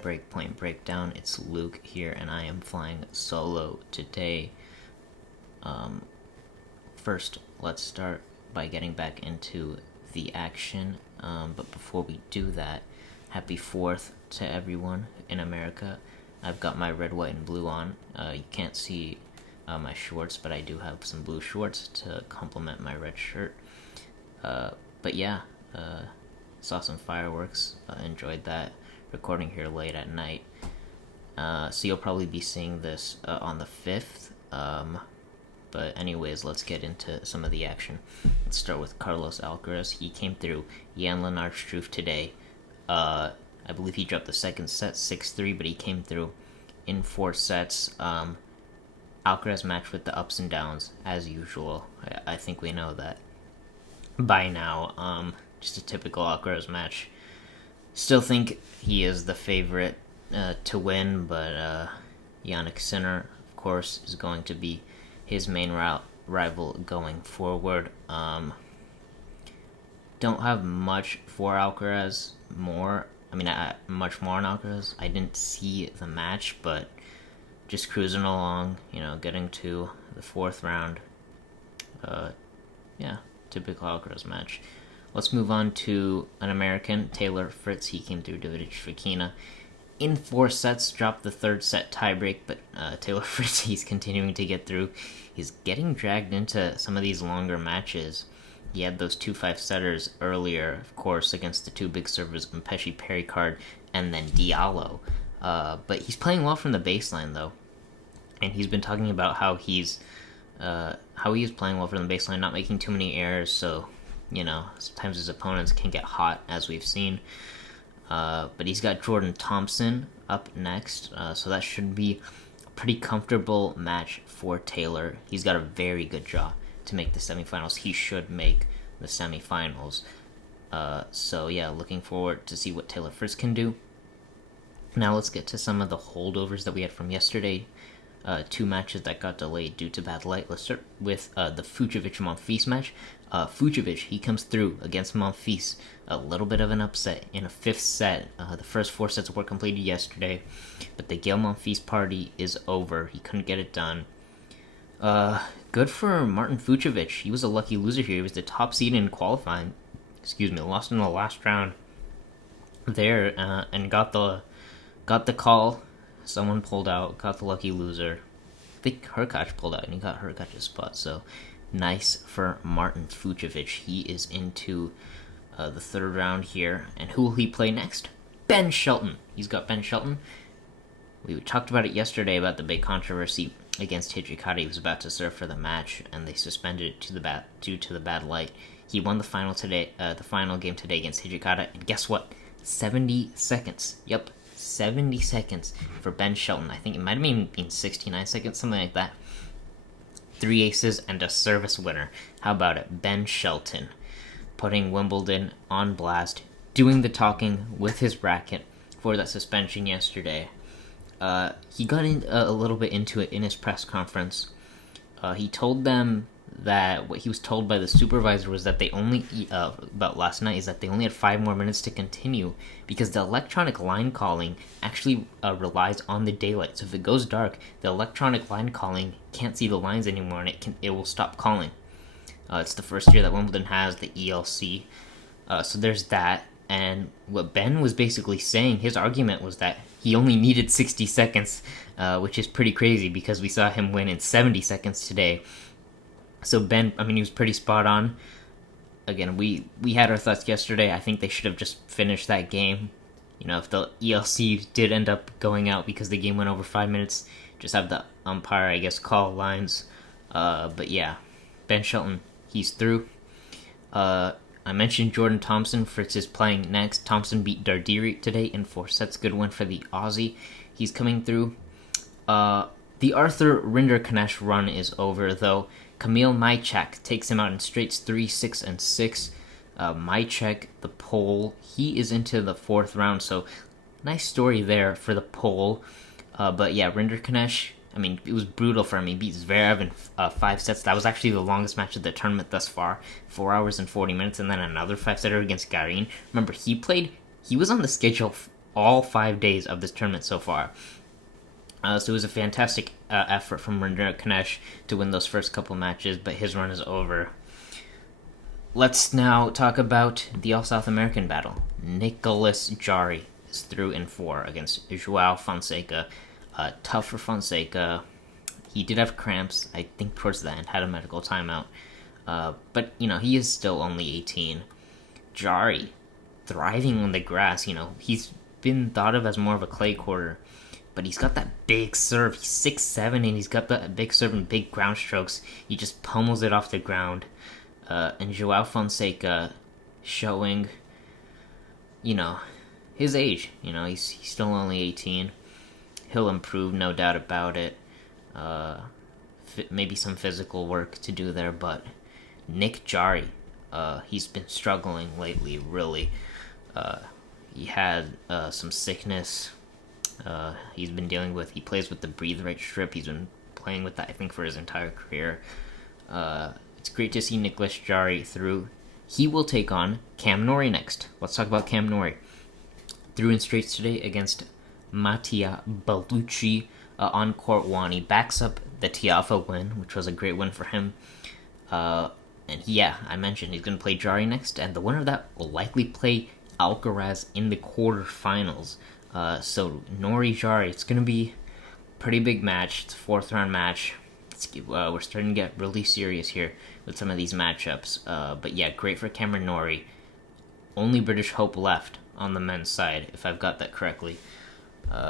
Breakpoint Breakdown. It's Luke here, and I am flying solo today. First, let's start by getting back into the action. But before we do that, happy 4th to everyone in America. I've got my red, white, and blue on. You can't see my shorts, but I do have some blue shorts to complement my red shirt. But yeah, saw some fireworks. Enjoyed that. Recording here late at night, so you'll probably be seeing this on the 5th, but anyways, let's get into some of the action. Let's start with Carlos Alcaraz. He came through Jan Lennard Struff today. I believe he dropped the second set 6-3, but he came through in 4 sets. Alcaraz match with the ups and downs as usual. I think we know that by now. Just a typical Alcaraz match. Still think he is the favorite to win, but Jannik Sinner, of course, is going to be his main rival going forward. Don't have much for Alcaraz. Much more on Alcaraz. I didn't see the match, but just cruising along, getting to the 4th round. Typical Alcaraz match. Let's move on to an American, Taylor Fritz. He came through Davidovich Fokina in 4 sets, dropped the 3rd set tiebreak, but Taylor Fritz, he's continuing to get through. He's getting dragged into some of these longer matches. He had those 2 5-setters earlier, of course, against the 2 big servers, Mpeshi Pericard and then Diallo. But he's playing well from the baseline, though. And he's been talking about how he is playing well from the baseline, not making too many errors, so sometimes his opponents can get hot, as we've seen. But he's got Jordan Thompson up next, so that should be a pretty comfortable match for Taylor. He's got a very good draw to make the semifinals. He should make the semifinals. Looking forward to see what Taylor Fritz can do. Now let's get to some of the holdovers that we had from yesterday. 2 matches that got delayed due to bad light. Let's start with the Fucsovics-Monfils match. Fucsovics, he comes through against Monfils. A little bit of an upset in a 5th set. The first 4 sets were completed yesterday, but the Gael Monfils party is over. He couldn't get it done. Good for Martin Fucsovics. He was a lucky loser here. He was the top seed in qualifying. Lost in the last round there, and got the call. Someone pulled out, got the lucky loser. I think Hurkacz pulled out, and he got Hurkacz's spot, so nice for Martin Fucsovics. He is into the 3rd round here, and who will he play next? Ben Shelton. He's got Ben Shelton. We talked about it yesterday about the big controversy against Hijikata. He was about to serve for the match, and they suspended it due to the bad light. He won the final game today against Hijikata, and guess what? 70 seconds. Yep. 70 seconds for Ben Shelton. I think it might have been 69 seconds, something like that. 3 aces and a service winner. How about it? Ben Shelton putting Wimbledon on blast, doing the talking with his racket for that suspension yesterday. He got a little bit into it in his press conference. He told them that what he was told by the supervisor was that they only, about last night, is that they only had 5 more minutes to continue because the electronic line calling actually relies on the daylight. So if it goes dark, the electronic line calling can't see the lines anymore, and it will stop calling. It's the first year that Wimbledon has the ELC. So there's that. And what Ben was basically saying, his argument was that he only needed 60 seconds, which is pretty crazy because we saw him win in 70 seconds today. So Ben, he was pretty spot on. Again, we had our thoughts yesterday. I think they should have just finished that game. If the ELC did end up going out because the game went over 5 minutes, just have the umpire, I guess, call lines. But yeah, Ben Shelton, he's through. I mentioned Jordan Thompson. Fritz is playing next. Thompson beat Dardiri today in 4 sets. Good win for the Aussie. He's coming through. The Arthur Rinderknecht run is over, though. Kamil Majchak takes him out in straights 3, 6, and 6. Majchak, the Pole, he is into the 4th round, so nice story there for the Pole. But yeah, Rinderknecht, I mean, it was brutal for him. He beat Zverev in 5 sets. That was actually the longest match of the tournament thus far, 4 hours and 40 minutes, and then another 5-setter against Garin. Remember, he was on the schedule all 5 days of this tournament so far. So it was a fantastic effort from Rinderknecht to win those first couple matches, but his run is over. Let's now talk about the All-South American battle. Nicolas Jarry is through in 4 against Joao Fonseca. Tough for Fonseca. He did have cramps, I think, towards the end, had a medical timeout. But, he is still only 18. Jarry, thriving on the grass, he's been thought of as more of a clay courter. But he's got that big serve. He's 6'7", and he's got that big serve and big ground strokes. He just pummels it off the ground. And Joao Fonseca showing, his age. He's still only 18. He'll improve, no doubt about it. Maybe some physical work to do there, but Nick Jarry, he's been struggling lately, really. He had some sickness he's been dealing with. He plays with the breathe right strip. He's been playing with that, I think, for his entire career. It's great to see Nicolas Jarry through. He will take on Cam Norrie next. Let's talk about Cam Norrie. Through in straights today against Mattia Bellucci on court 1. He backs up the Tiafoe win, which was a great win for him. And I mentioned he's going to play Jarry next, and the winner of that will likely play Alcaraz in the quarterfinals. So Norrie Jarry, it's going to be a pretty big match. It's a 4th round match. We're starting to get really serious here with some of these matchups. But yeah, great for Cameron Norrie. Only British hope left on the men's side, if I've got that correctly.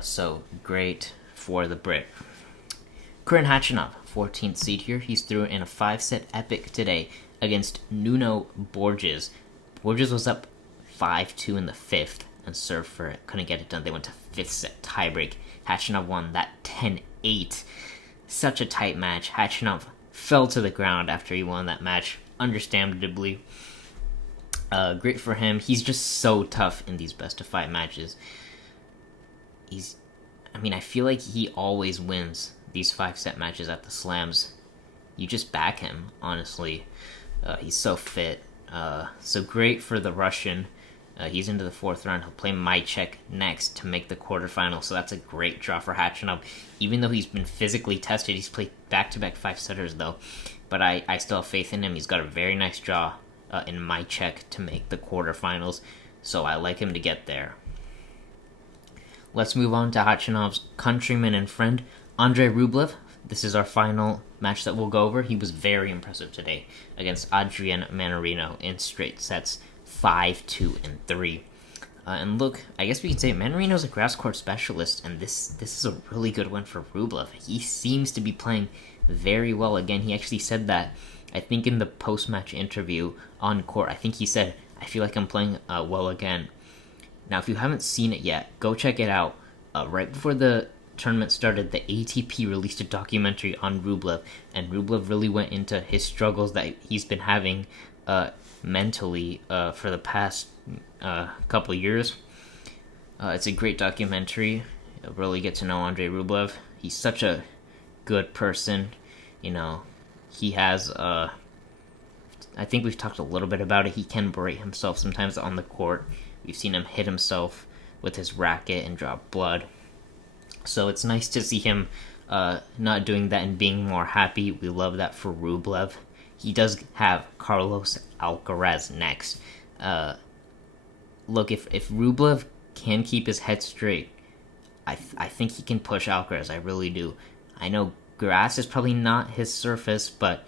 So great for the Brit. Karen Khachanov, 14th seed here. He's through in a 5-set epic today against Nuno Borges. Borges was up 5-2 in the 5th and served for it. Couldn't get it done. They went to 5th set tiebreak. Khachanov won that 10-8. Such a tight match. Khachanov fell to the ground after he won that match, understandably. Great for him. He's just so tough in these best-of-5 matches. I feel like he always wins these 5-set matches at the slams. You just back him, honestly. He's so fit. So great for the Russian. He's into the 4th round. He'll play Majchak next to make the quarterfinal, so that's a great draw for Khachanov. Even though he's been physically tested, he's played back-to-back 5-setters, though. But I still have faith in him. He's got a very nice draw in Majchak to make the quarterfinals, so I like him to get there. Let's move on to Khachanov's countryman and friend, Andrei Rublev. This is our final match that we'll go over. He was very impressive today against Adrian Mannarino in straight sets 5, 2, and 3. And look, I guess we can say Mannarino's a grass court specialist, and this is a really good win for Rublev. He seems to be playing very well again. He actually said that, I think, in the post-match interview on court. I think he said, I feel like I'm playing well again. Now, if you haven't seen it yet, go check it out. Right before the tournament started, the ATP released a documentary on Rublev, and Rublev really went into his struggles that he's been having mentally for the past couple years. It's a great documentary. You'll really get to know Andrei Rublev. He's such a good person. He has, I think we've talked a little bit about it. He can berate himself sometimes on the court. We've seen him hit himself with his racket and drop blood. So it's nice to see him not doing that and being more happy. We love that for Rublev. He does have Carlos Alcaraz next. Look, if Rublev can keep his head straight, I think he can push Alcaraz. I really do. I know grass is probably not his surface, but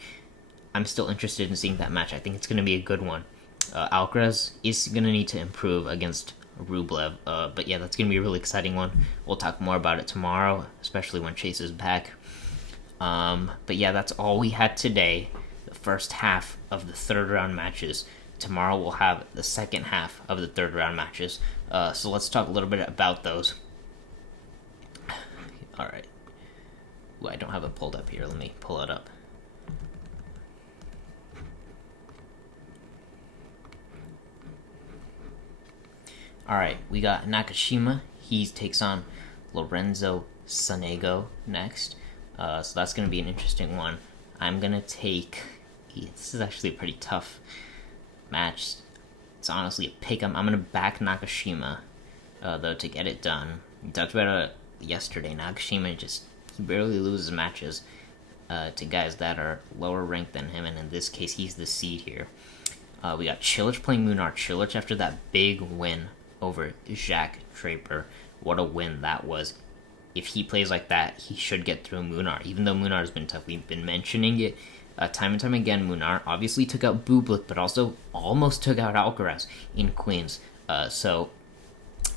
I'm still interested in seeing that match. I think it's going to be a good one. Alcaraz is going to need to improve against Rublev, but yeah, that's going to be a really exciting one. We'll talk more about it tomorrow, especially when Chase is back. But yeah, that's all we had today, the first half of the 3rd round matches. Tomorrow we'll have the second half of the 3rd round matches, so let's talk a little bit about those. Alright. Well, I don't have it pulled up here. Let me pull it up. Alright, we got Nakashima. He takes on Lorenzo Sonego next. So that's going to be an interesting one. I'm going to take... This is actually a pretty tough match. It's honestly a pick. I'm going to back Nakashima, though, to get it done. We talked about it yesterday. Nakashima he barely loses matches to guys that are lower ranked than him, and in this case, he's the seed here. We got Cilic playing Munar. Cilic, after that big win over Jack Draper, what a win that was. If he plays like that, he should get through Munar, even though Munar has been tough. We've been mentioning it time and time again. Munar obviously took out Bublik, but also almost took out Alcaraz in Queens. So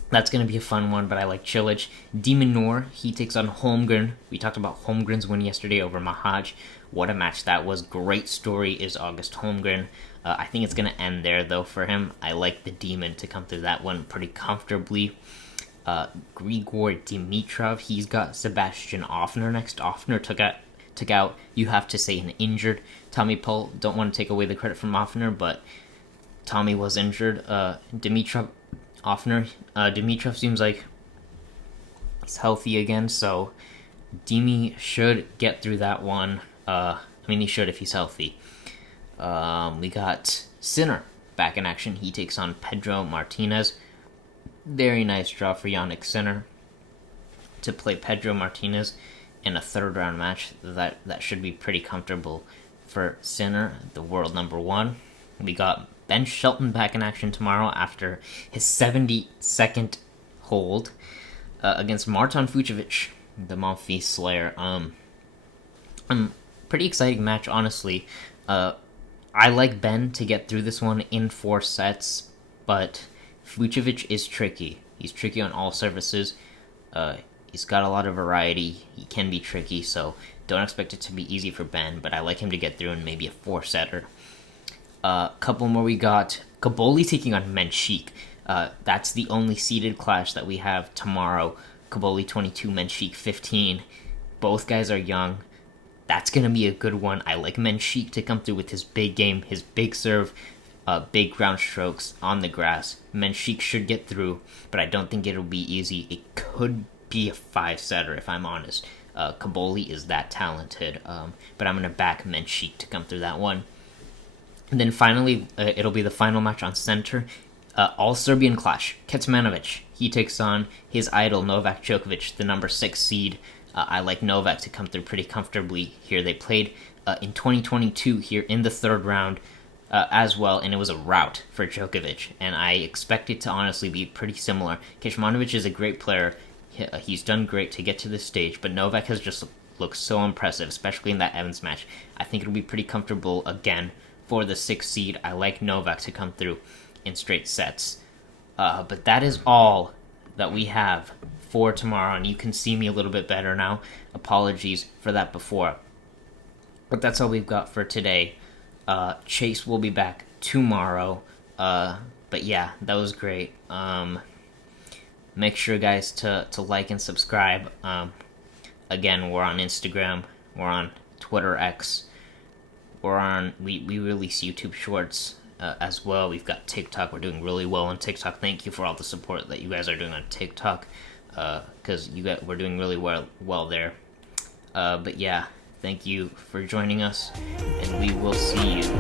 that's going to be a fun one, but I like Cilic. Demonor, he takes on Holmgren. We talked about Holmgren's win yesterday over Mahaj. What a match that was. Great story is August Holmgren. I think it's going to end there, though, for him. I like the Demon to come through that one pretty comfortably. Grigor Dimitrov, he's got Sebastian Offner next. Offner took out, you have to say, an injured Tommy Pohl. Don't want to take away the credit from Offner, but Tommy was injured. Dimitrov seems like he's healthy again, so Dimi should get through that one. He should if he's healthy. We got Sinner back in action. He takes on Pedro Martinez. Very nice draw for Yannick Sinner to play Pedro Martinez in a third-round match. That should be pretty comfortable for Sinner, the world number one. We got Ben Shelton back in action tomorrow after his 72nd hold against Marton Fucsovics, the Monfils Slayer. Pretty exciting match, honestly. I like Ben to get through this one in 4 sets, but Fucsovics is tricky. He's tricky on all surfaces. He's got a lot of variety. He can be tricky, so don't expect it to be easy for Ben, but I like him to get through in maybe a 4-setter. Couple more we got. Kaboli taking on Menchik. That's the only seeded clash that we have tomorrow. Kaboli 22, Menchik 15. Both guys are young. That's going to be a good one. I like Menchik to come through with his big game, his big serve, big ground strokes on the grass. Menchik should get through, but I don't think it'll be easy. It could be a 5-setter, if I'm honest. Kaboli is that talented, but I'm going to back Menchik to come through that one. And then finally, it'll be the final match on center. All-Serbian clash. Kecmanovic, he takes on his idol, Novak Djokovic, the number 6 seed. I like Novak to come through pretty comfortably here. They played in 2022 here in the 3rd round as well, and it was a rout for Djokovic, and I expect it to honestly be pretty similar. Kecmanovic is a great player. He's done great to get to this stage, but Novak has just looked so impressive, especially in that Evans match. I think it'll be pretty comfortable again for the 6th seed. I like Novak to come through in straight sets. But that is all that we have for tomorrow, and you can see me a little bit better now. Apologies for that before. But that's all we've got for today. Chase will be back tomorrow. But yeah, that was great. Make sure, guys, to like and subscribe. Again, we're on Instagram. We're on Twitter X. We release YouTube Shorts as well. We've got TikTok. We're doing really well on TikTok. Thank you for all the support that you guys are doing on TikTok, because we're doing really well there. But yeah, thank you for joining us, and we will see you